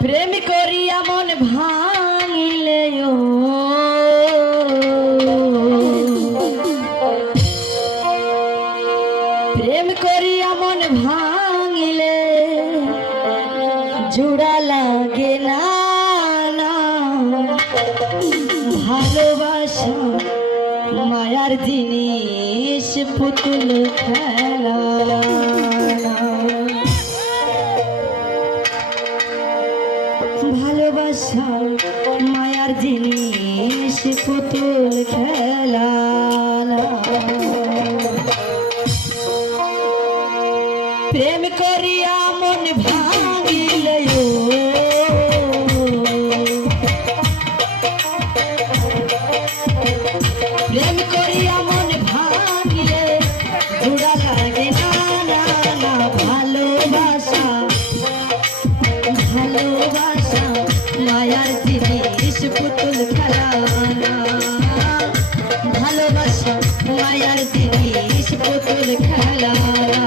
প্রেম করিয়া মন ভাঙিলে প্রেম করিয়া মন ভাঙিলে জোড়া লাগে না। ভালোবাসা মায়ার জিনিস পুতুল খেলা। ভালোবাসা মায়ার জিনিস পুতুল খেলা। প্রেম করিয়া মন ভাঙিল প্রেম করিয়া মন ভাঙিলে জোড়া লাগে না না না, ভালোবাসা। ভালোবাসা, মায়ার জিনিস পুতুল খেলানা। ভালোবাসা, মায়ার জিনিস পুতুল খেলানা।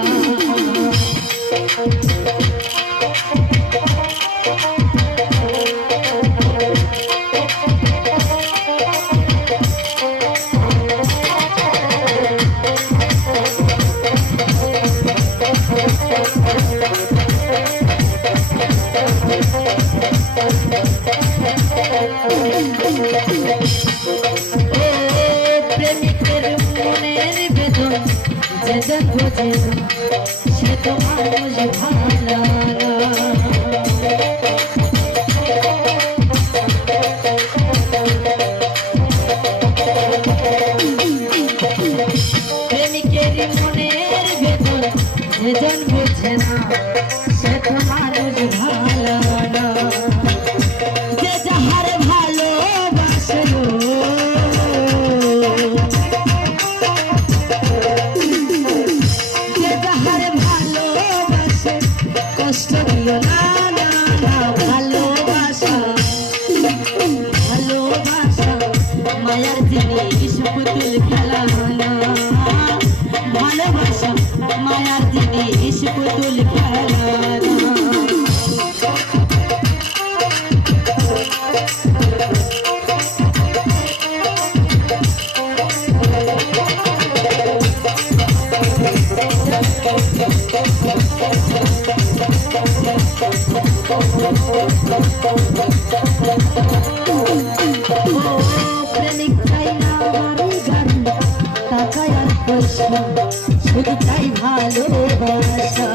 মনের বেতন যেজন বোঝে না সে তো কষ্ট দিও না না না ভালোবাসা ভালোবাসা মায়ার জিনিস পুতুল খেলা না ভালোবাসা মায়ার জিনিস পুতুল খেলা না প্রেমিক শুধু চাই ভালোবাসা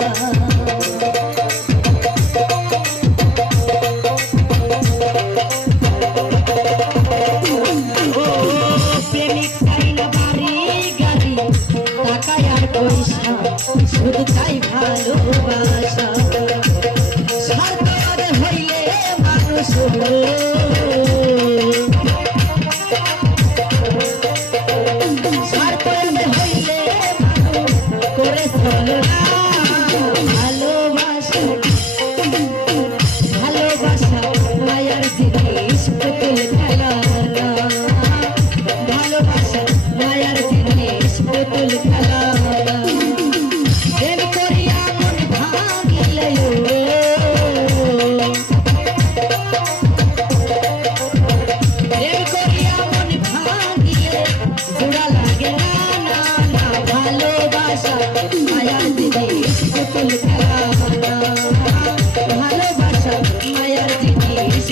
শুধু চাই ভালোবাসা। सोहरा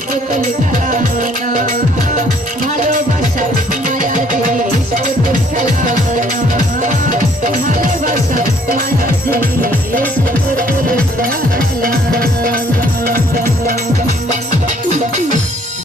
জিনিস